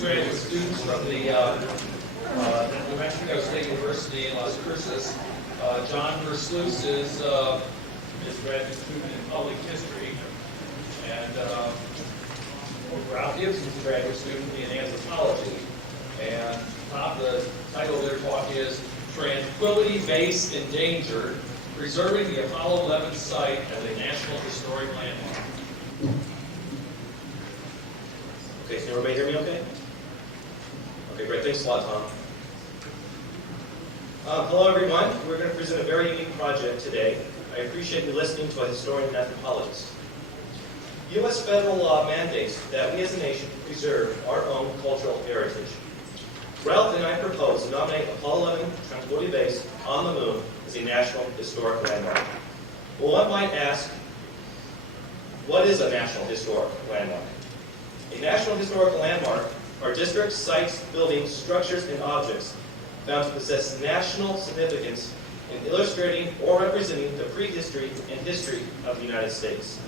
graduate students from the New Mexico State University in Las Cruces. John Versluis is a graduate student in public history, and Ralph Gibson is a graduate student in anthropology. And the title of their talk is Tranquility Base Endangered, Preserving the Apollo 11 Site as a National Historic Landmark. Okay, can everybody hear me okay? Okay, great. Thanks a lot, Tom. Hello, everyone. We're going to present a very unique project today. I appreciate you listening to a historian and anthropologist. U.S. federal law mandates that we as a nation preserve our own cultural heritage. Ralph and I propose to nominate Apollo 11 Tranquility Base on the Moon as a National Historic Landmark. Well, one might ask, what is a National Historic Landmark? A National Historic Landmark are districts, sites, buildings, structures, and objects found to possess national significance in illustrating or representing the prehistory and history of the United States.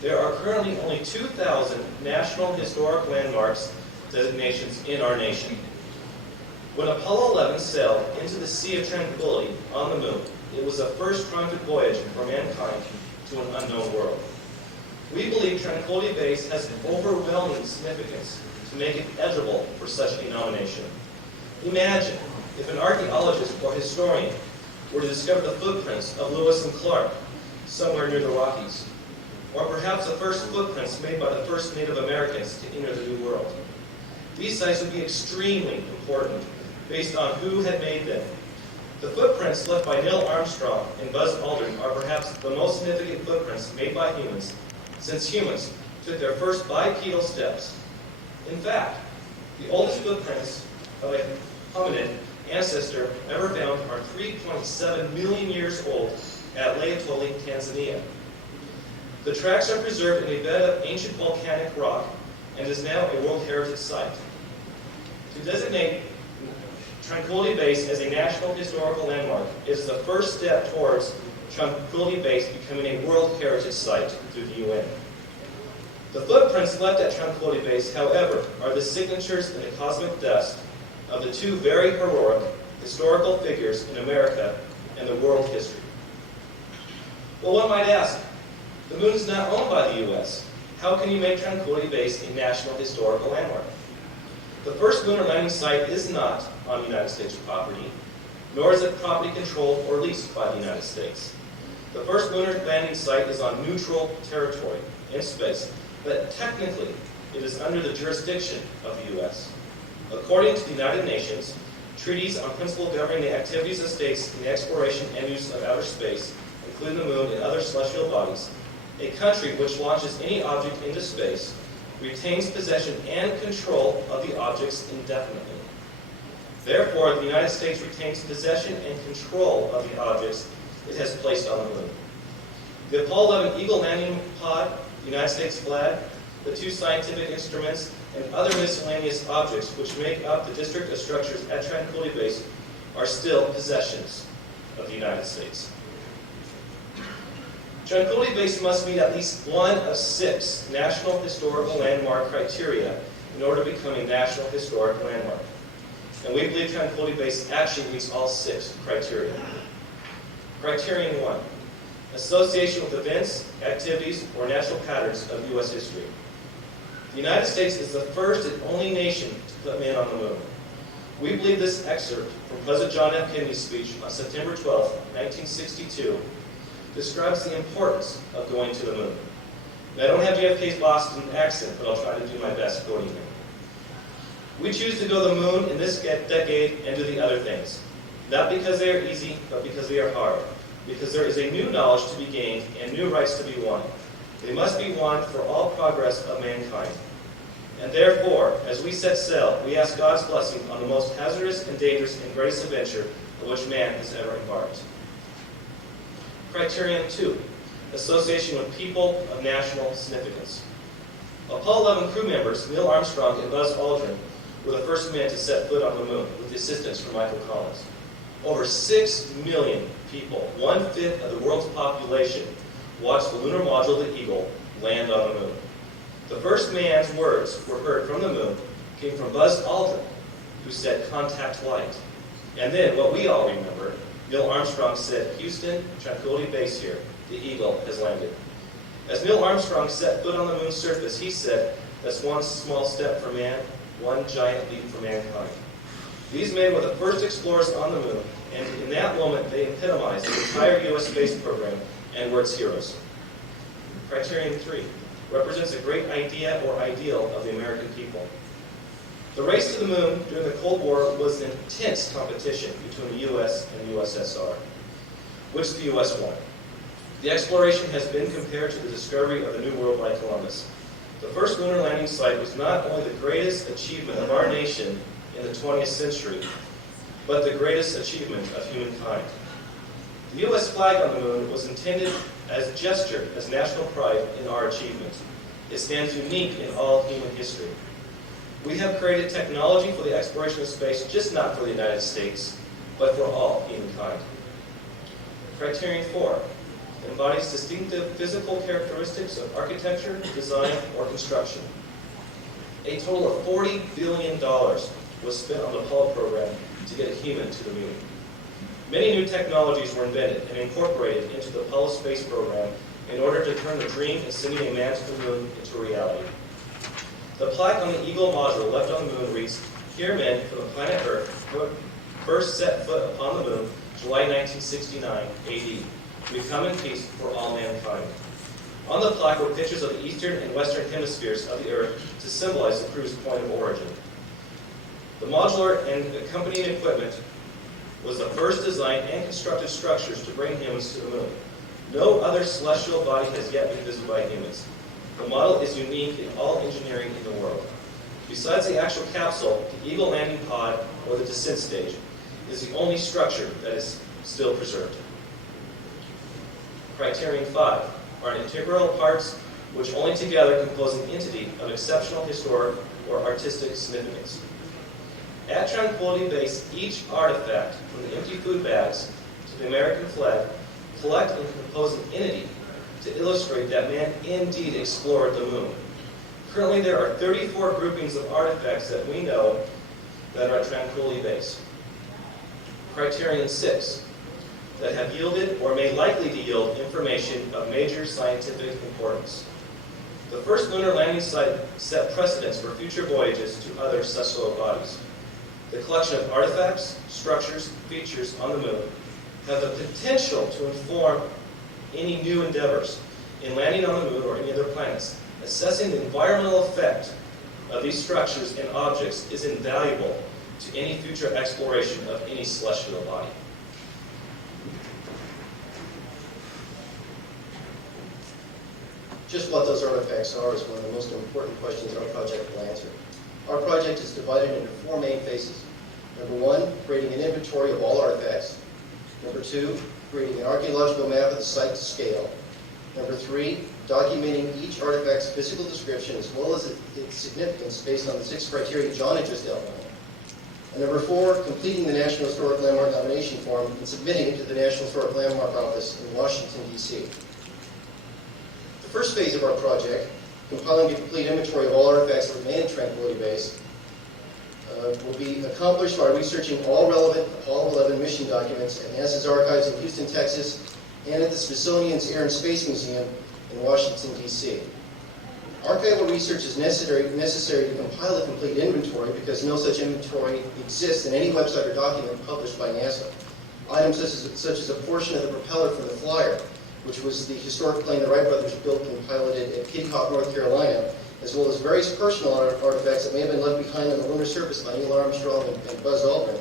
There are currently only 2,000 National Historic Landmarks designations in our nation. When Apollo 11 sailed into the Sea of Tranquility on the Moon, it was the first triumphant voyage for mankind to an unknown world. We believe Tranquility Base has an overwhelming significance to make it eligible for such a nomination. Imagine if an archaeologist or historian were to discover the footprints of Lewis and Clark somewhere near the Rockies, or perhaps the first footprints made by the first Native Americans to enter the New World. These sites would be extremely important based on who had made them. The footprints left by Neil Armstrong and Buzz Aldrin are perhaps the most significant footprints made by humans since humans took their first bipedal steps. In fact, the oldest footprints of a hominid ancestor ever found are 3.7 million years old at Laetoli, Tanzania. The tracks are preserved in a bed of ancient volcanic rock and is now a World Heritage Site. To designate Tranquility Base as a National Historical Landmark is the first step towards Tranquility Base becoming a World Heritage Site through the UN. The footprints left at Tranquility Base, however, are the signatures in the cosmic dust of the two very heroic historical figures in America and the world history. Well, one might ask, the Moon is not owned by the U.S. How can you make Tranquility Base a National Historical Landmark? The first lunar landing site is not on United States property, nor is it property controlled or leased by the United States. The first lunar landing site is on neutral territory in space, but technically it is under the jurisdiction of the U.S. According to the United Nations, treaties on principle governing the activities of states in the exploration and use of outer space, including the Moon and other celestial bodies, a country which launches any object into space retains possession and control of the objects indefinitely. Therefore, the United States retains possession and control of the objects it has placed on the Moon. The Apollo 11 Eagle landing pod, the United States flag, the two scientific instruments, and other miscellaneous objects which make up the district of structures at Tranquility Base are still possessions of the United States. Tranquility Base must meet at least one of 6 National Historical Landmark criteria in order to become a National Historic Landmark. And we believe Tranquility Base actually meets all 6 criteria. Criterion 1, association with events, activities, or natural patterns of U.S. history. The United States is the first and only nation to put man on the Moon. We believe this excerpt from President John F. Kennedy's speech on September 12, 1962, describes the importance of going to the Moon. And I don't have JFK's Boston accent, but I'll try to do my best quoting him. We choose to go to the Moon in this decade and do the other things, not because they are easy, but because they are hard, because there is a new knowledge to be gained and new rights to be won. They must be won for all progress of mankind. And therefore, as we set sail, we ask God's blessing on the most hazardous and dangerous and greatest adventure of which man has ever embarked. Criterion 2, association with people of national significance. Apollo 11 crew members, Neil Armstrong and Buzz Aldrin, were the first men to set foot on the Moon with the assistance from Michael Collins. Over 6 million people, 1/5 of the world's population, watched the lunar module, the Eagle, land on the Moon. The first man's words were heard from the Moon, came from Buzz Aldrin, who said, "Contact light." And then, what we all remember, Neil Armstrong said, "Houston, Tranquility Base here. The Eagle has landed." As Neil Armstrong set foot on the moon's surface, he said, "That's one small step for man, one giant leap for mankind." These men were the first explorers on the moon, and in that moment, they epitomized the entire U.S. space program and were its heroes. Criterion 3 represents a great idea or ideal of the American people. The race to the moon during the Cold War was an intense competition between the U.S. and the USSR, which the U.S. won. The exploration has been compared to the discovery of the New World by Columbus. The first lunar landing site was not only the greatest achievement of our nation in the 20th century, but the greatest achievement of humankind. The U.S. flag on the moon was intended as a gesture, as national pride in our achievement. It stands unique in all human history. We have created technology for the exploration of space, just not for the United States, but for all humankind. Criterion 4 embodies distinctive physical characteristics of architecture, design, or construction. A total of $40 billion was spent on the Apollo program to get a human to the moon. Many new technologies were invented and incorporated into the Apollo space program in order to turn the dream of sending a man to the moon into reality. The plaque on the Eagle module left on the moon reads, "Here men from the planet Earth first set foot upon the moon, July 1969 AD. We come in peace for all mankind." On the plaque were pictures of the eastern and western hemispheres of the Earth to symbolize the crew's point of origin. The modular and accompanying equipment was the first designed and constructed structures to bring humans to the moon. No other celestial body has yet been visited by humans. The model is unique in all engineering in the world. Besides the actual capsule, the Eagle landing pod, or the descent stage, is the only structure that is still preserved. Criterion 5 are integral parts which only together compose an entity of exceptional historic or artistic significance. At Tranquility Base, each artifact, from the empty food bags to the American flag, collect and compose an entity to illustrate that man indeed explored the moon. Currently, there are 34 groupings of artifacts that we know that are at Tranquility Base. Criterion 6, that have yielded or may likely to yield information of major scientific importance. The first lunar landing site set precedents for future voyages to other celestial bodies. The collection of artifacts, structures, features on the moon have the potential to inform any new endeavors in landing on the moon or any other planets. Assessing the environmental effect of these structures and objects is invaluable to any future exploration of any celestial body. Just what those artifacts are is one of the most important questions our project will answer. Our project is divided into 4 main phases. Number 1, creating an inventory of all artifacts. Number 2, creating an archaeological map of the site to scale. Number 3, documenting each artifact's physical description as well as its significance based on the 6 criteria John had just outlined. And number 4, completing the National Historic Landmark nomination form and submitting it to the National Historic Landmark Office in Washington, D.C. The first phase of our project, compiling a complete inventory of all artifacts that remain at Tranquility Base, will be accomplished by researching all relevant Apollo 11 mission documents at NASA's archives in Houston, Texas, and at the Smithsonian's Air and Space Museum in Washington, D.C. Archival research is necessary to compile a complete inventory because no such inventory exists in any website or document published by NASA. Items such as a portion of the propeller from the Flyer, which was the historic plane the Wright brothers built and piloted at Kitty Hawk, North Carolina, as well as various personal artifacts that may have been left behind on the lunar surface by Neil Armstrong and Buzz Aldrin,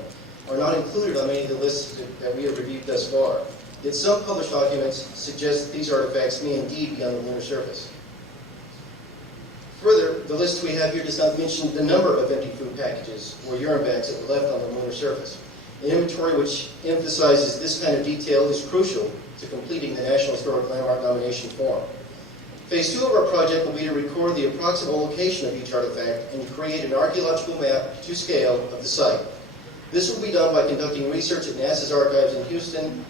are not included on many of the lists that we have reviewed thus far. Yet some published documents suggest that these artifacts may indeed be on the lunar surface. Further, the list we have here does not mention the number of empty food packages or urine bags that were left on the lunar surface. An inventory which emphasizes this kind of detail is crucial to completing the National Historic Landmark nomination form. Phase 2 of our project will be to record the approximate location of each artifact and create an archaeological map to scale of the site. This will be done by conducting research at NASA's archives in Houston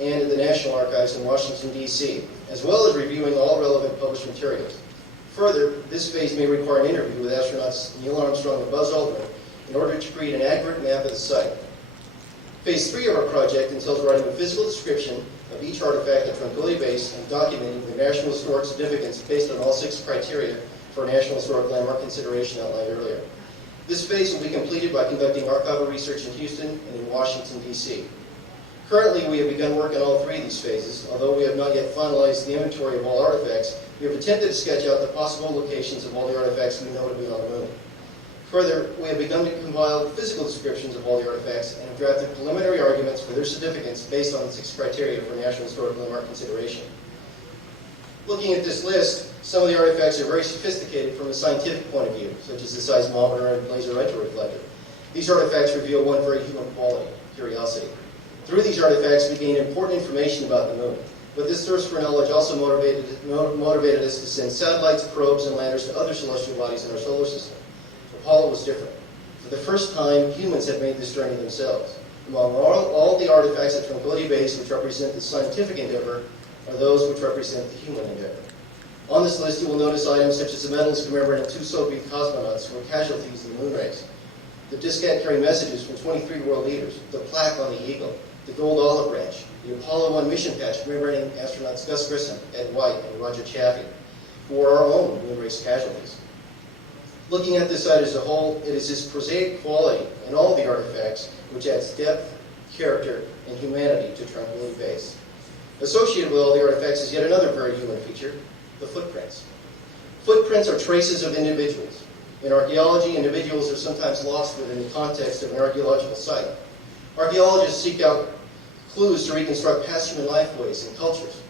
and at the National Archives in Washington, D.C., as well as reviewing all relevant published materials. Further, this phase may require an interview with astronauts Neil Armstrong and Buzz Aldrin in order to create an accurate map of the site. Phase 3 of our project entails writing a physical description of each artifact at Tranquility Base and documenting the National Historic Significance based on all 6 criteria for National Historic Landmark consideration outlined earlier. This phase will be completed by conducting archival research in Houston and in Washington, D.C. Currently, we have begun work on all 3 of these phases. Although we have not yet finalized the inventory of all artifacts, we have attempted to sketch out the possible locations of all the artifacts we know to be on the moon. Further, we have begun to compile physical descriptions of all the artifacts and have drafted preliminary arguments for their significance based on the 6 criteria for National Historic Landmark consideration. Looking at this list, some of the artifacts are very sophisticated from a scientific point of view, such as the seismometer and laser reflector. These artifacts reveal one very human quality, curiosity. Through these artifacts, we gain important information about the moon. But this thirst for knowledge also motivated us to send satellites, probes, and landers to other celestial bodies in our solar system. Apollo was different. For the first time, humans have made this journey themselves. Among all the artifacts at Tranquility Base which represent the scientific endeavor are those which represent the human endeavor. On this list, you will notice items such as the medals commemorating 2 Soviet cosmonauts who were casualties in the moon race, the diskette carrying messages from 23 world leaders, the plaque on the Eagle, the gold olive branch, the Apollo 1 mission patch commemorating astronauts Gus Grissom, Ed White, and Roger Chaffee, who are our own moon race casualties. Looking at this site as a whole, it is this prosaic quality in all the artifacts which adds depth, character, and humanity to Tranquility Base. Associated with all the artifacts is yet another very human feature, the footprints. Footprints are traces of individuals. In archaeology, individuals are sometimes lost within the context of an archaeological site. Archaeologists seek out clues to reconstruct past human lifeways and cultures.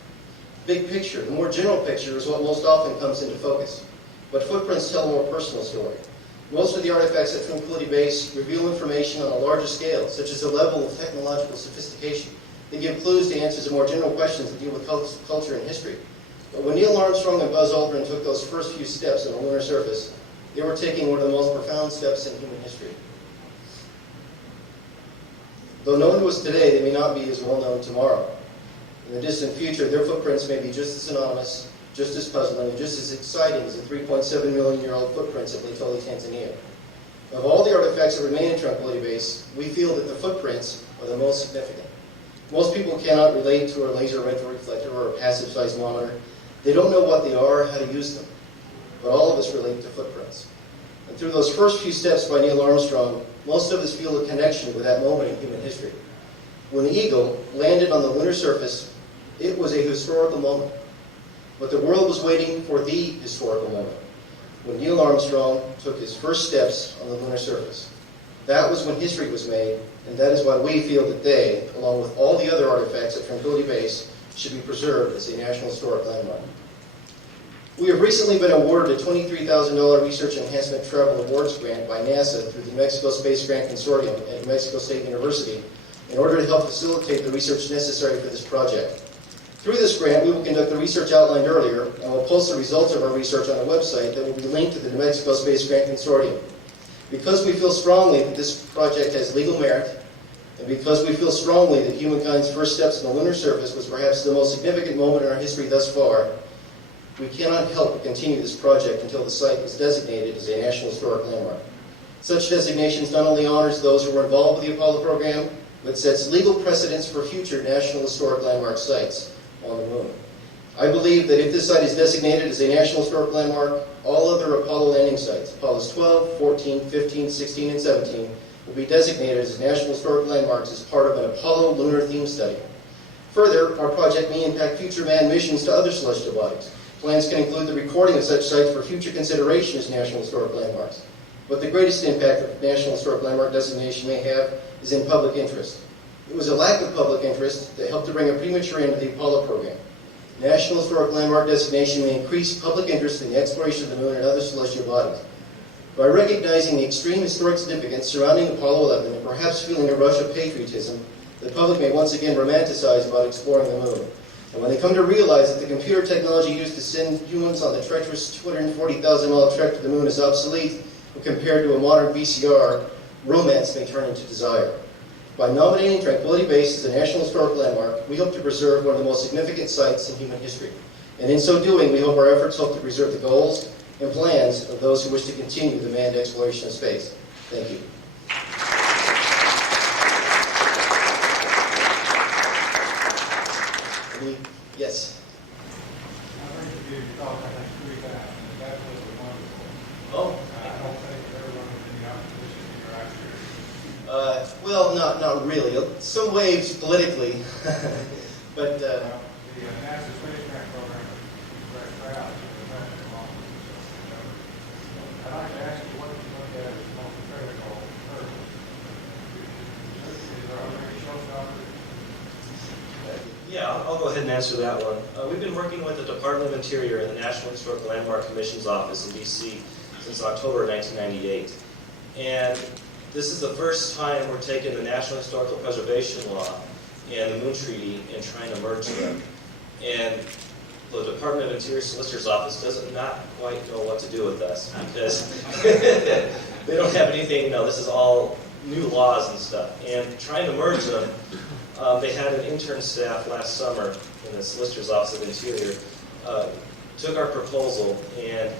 Big picture, the more general picture, is what most often comes into focus. But footprints tell a more personal story. Most of the artifacts at Tranquility Base reveal information on a larger scale, such as the level of technological sophistication. They give clues to answers to more general questions that deal with culture and history. But when Neil Armstrong and Buzz Aldrin took those first few steps on the lunar surface, they were taking one of the most profound steps in human history. Though known to us today, they may not be as well known tomorrow. In the distant future, their footprints may be just as anonymous, just as puzzling, and just as exciting as the 3.7 million-year-old footprints of Litoli, Tanzania. Of all the artifacts that remain in Tranquility Base, we feel that the footprints are the most significant. Most people cannot relate to a laser reflector or a passive seismometer. They don't know what they are or how to use them. But all of us relate to footprints. And through those first few steps by Neil Armstrong, most of us feel a connection with that moment in human history. When the Eagle landed on the lunar surface, it was a historical moment. But the world was waiting for the historical moment, when Neil Armstrong took his first steps on the lunar surface. That was when history was made, and that is why we feel that they, along with all the other artifacts at Tranquility Base, should be preserved as a National Historic Landmark. We have recently been awarded a $23,000 Research Enhancement Travel Awards grant by NASA through the New Mexico Space Grant Consortium at New Mexico State University in order to help facilitate the research necessary for this project. Through this grant, we will conduct the research outlined earlier, and will post the results of our research on a website that will be linked to the New Mexico Space Grant Consortium. Because we feel strongly that this project has legal merit, and because we feel strongly that humankind's first steps on the lunar surface was perhaps the most significant moment in our history thus far, we cannot help but continue this project until the site is designated as a National Historic Landmark. Such designations not only honors those who were involved with the Apollo program, but sets legal precedents for future National Historic Landmark sites on the moon. I believe that if this site is designated as a National Historic Landmark, all other Apollo landing sites, Apollos 12, 14, 15, 16, and 17, will be designated as National Historic Landmarks as part of an Apollo lunar theme study. Further, our project may impact future manned missions to other celestial bodies. Plans can include the recording of such sites for future consideration as National Historic Landmarks. But the greatest impact that National Historic Landmark designation may have is in public interest. It was a lack of public interest that helped to bring a premature end to the Apollo program. National Historic Landmark designation may increase public interest in the exploration of the moon and other celestial bodies. By recognizing the extreme historic significance surrounding Apollo 11 and perhaps feeling a rush of patriotism, the public may once again romanticize about exploring the moon. And when they come to realize that the computer technology used to send humans on the treacherous 240,000-mile trek to the moon is obsolete when compared to a modern VCR, romance may turn into desire. By nominating Tranquility Base as a National Historic Landmark, we hope to preserve one of the most significant sites in human history. And in so doing, we hope our efforts help to preserve the goals and plans of those who wish to continue the manned exploration of space. Thank you. Yes. I've interviewed your talk, I think, 3 times, and it's absolutely wonderful. Oh. I don't think you've ever run into any opposition in your actions. Well, not really. Some waves politically, but The NASA spacecraft program is very proud of the message along with this. I'd like to ask you, what do you look at as most critical hurdles? Is there already showstoppers? Yeah, I'll go ahead and answer that one. We've been working with the Department of Interior and the National Historic Landmark Commission's office in D.C. since October 1998. And this is the first time we're taking the National Historical Preservation Law and the Moon Treaty and trying to merge them. And the Department of Interior Solicitor's Office does not quite know what to do with us because they don't have anything, this is all new laws and stuff. And trying to merge them, they had an intern staff last summer in the Solicitor's Office of Interior, took our proposal, and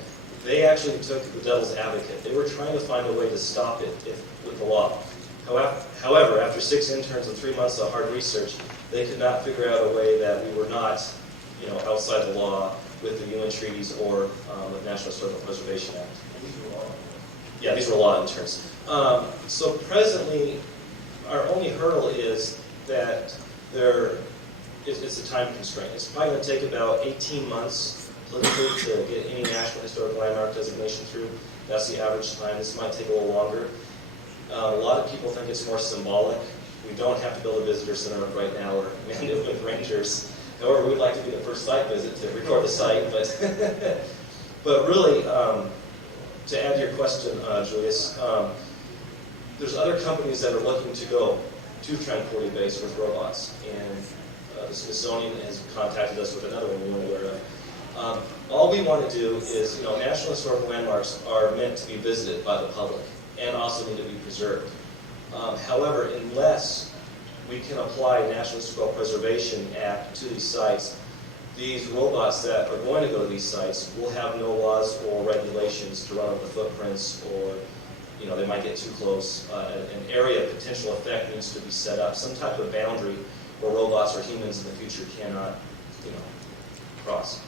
they actually took the devil's advocate. They were trying to find a way to stop it with the law. However, after 6 interns and 3 months of hard research, they could not figure out a way that we were not, outside the law with the UN treaties or the National Historical Preservation Act. Yeah, these were law interns. So presently, our only hurdle is that it's a time constraint. It's probably going to take about 18 months politically to get any National Historic Landmark designation through. That's the average time. This might take a little longer. A lot of people think it's more symbolic. We don't have to build a visitor center up right now or man it with rangers. However, we'd like to be the first site visit to record the site. But really, to add to your question, Julius, there's other companies that are looking to go to Tranquility Base with robots, and the Smithsonian has contacted us with another one we weren't aware of. All we want to do is, National Historic Landmarks are meant to be visited by the public and also need to be preserved. However, unless we can apply National Historical Preservation Act to these sites, these robots that are going to go to these sites will have no laws or regulations to run over the footprints, or they might get too close. An area of potential effect needs to be set up, some type of boundary where robots or humans in the future cannot, cross.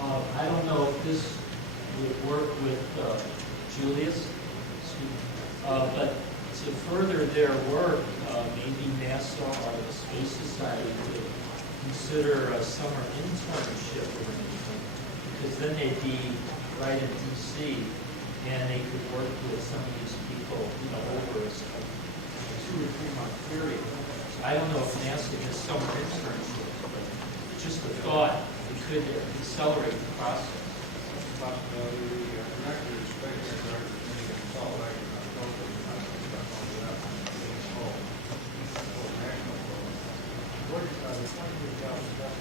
I don't know if this would work with Julius, but to further their work, maybe NASA or the Space Society could consider a summer internship arrangement, because then they'd be right in D.C. and they could work with some of these people, over a 2 or 3 month period. So I don't know if NASA has summer internships, but just a thought, it could accelerate the process. Possibility, the director of space is going to be in Salt Lake in October, and that's going to start on that whole national program. What is the 23,000 that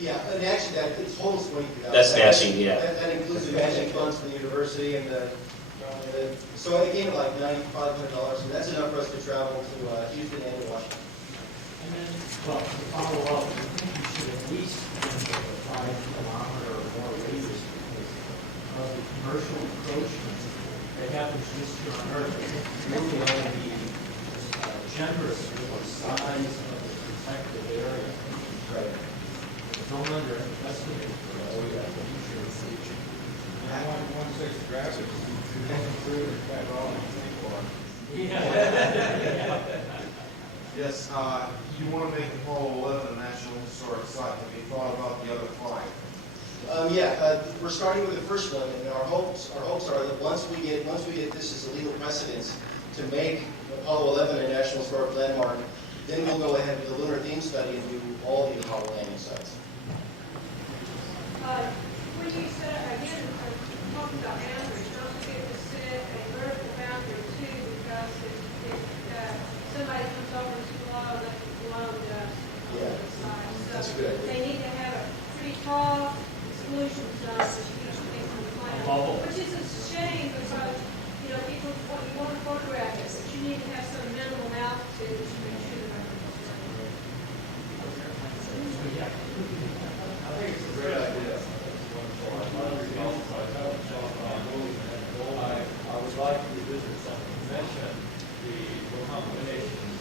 Yeah, and actually that totals 20,000. That's matching, yeah. That includes the matching funds from the university and so it came like $9,500, and that's enough for us to travel to Houston and to Washington. And then, well, to follow up, I think you should at least have a 5-kilometer or more radius, because of the commercial encroachment that happens just here on Earth. I think really ought to be generous with the size of the protected area. Right. Don't underestimate the future. I want 1/6 graphics. You don't include it, that's all I think for. Yeah. Yes, you want to make Apollo 11 a National Historic Site. Have you thought about the other 5? We're starting with the first one, and our hopes are that once we get this as a legal precedence to make Apollo 11 a National Historic Landmark, then we'll go ahead with the lunar theme study and do all the Apollo landing sites. When you said, again, talking about boundaries, don't forget to set a vertical boundary too, because if somebody comes over too low, they can blow it up on Yeah, the side. that's a So good idea. they need to have a pretty tall exclusion zone that keeps things from flying. Bubble. Which is a shame because, people, you want to photograph it, but you need to have some minimum altitude to make sure that Yeah. I think it's a great idea. like to revisit something. You mentioned the combinations.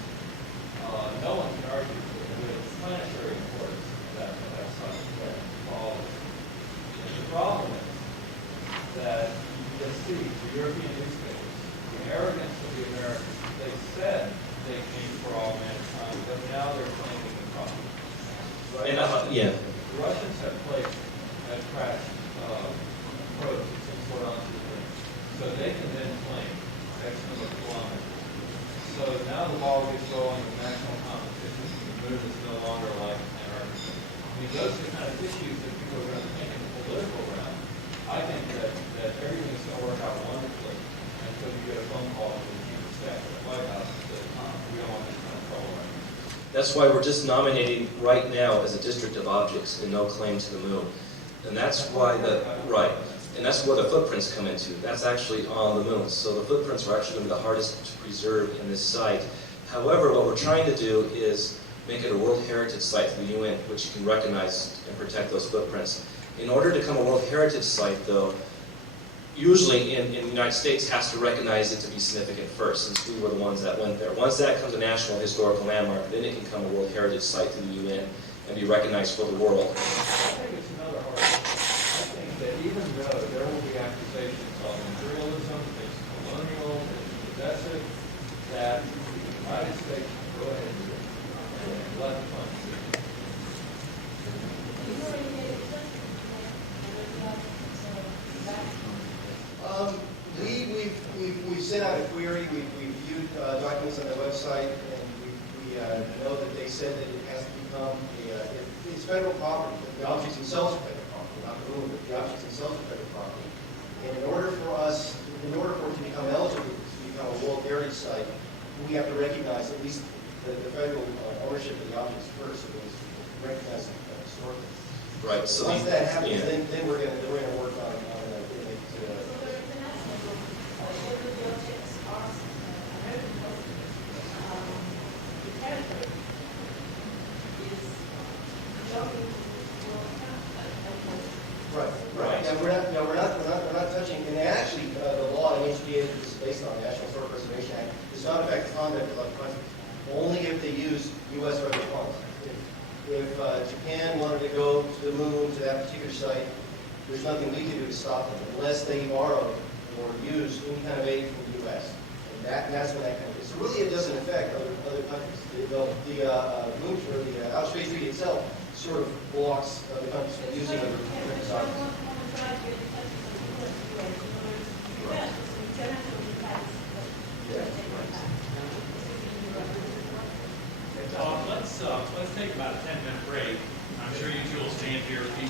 No one can argue with the planetary importance of that such quality. The problem is that you can see the European newspapers, the arrogance of the Americans. They said they came for all mankind, but now they're claiming the problem. And, yeah. The Russians have crashed probes at 6 altitude, so they can then claim X number of kilometers. So now the ball gets rolling in national competition. The moon is no longer like Antarctica. I mean, those are the kind of issues that people are going to think in the political realm. I think that everything's going to work out wonderfully until you get a phone call from the chief of staff at the White House that we don't want this kind of trouble right now. That's why we're just nominating right now as a district of objects and no claim to the moon. And that's why and that's where the footprints come into. That's actually on the moon. So the footprints are actually going to be the hardest to preserve in this site. However, what we're trying to do is make it a World Heritage Site through the UN, which can recognize and protect those footprints. In order to become a World Heritage Site, though, usually in the United States has to recognize it to be significant first, since we were the ones that went there. Once that becomes a National Historical Landmark, then it can become a World Heritage Site through the UN and be recognized for the world. I think it's another argument. I think that even though there will be accusations of imperialism, it's colonial, it's possessive, that the United States can go ahead and do it and let the fun see. We've sent out a query, we've viewed documents on the website, and we know that they said that it has to become it's federal property. The objects themselves are federal property, not the moon, but the objects themselves are federal property. And in order for it to become eligible to become a World Heritage Site, we have to recognize at least the federal ownership of the objects first, so we recognize it historically. Right. So Once that happens, yeah. then we're going to work on getting it to Right. Now we're not touching. And actually, the law in HDA, which is based on the National Historic Preservation Act, does not affect the conduct of other countries. Only if they use U.S. federal funds. If Japan wanted to go to the moon to that particular site, there's nothing we can do to stop them unless they borrow or use any kind of aid from the U.S. And that's when that comes in. So really, it doesn't affect other countries. The moon or the outer space treaty itself sort of blocks the countries from using other countries. Let's take about a 10-minute break. I'm sure you two will stand here, be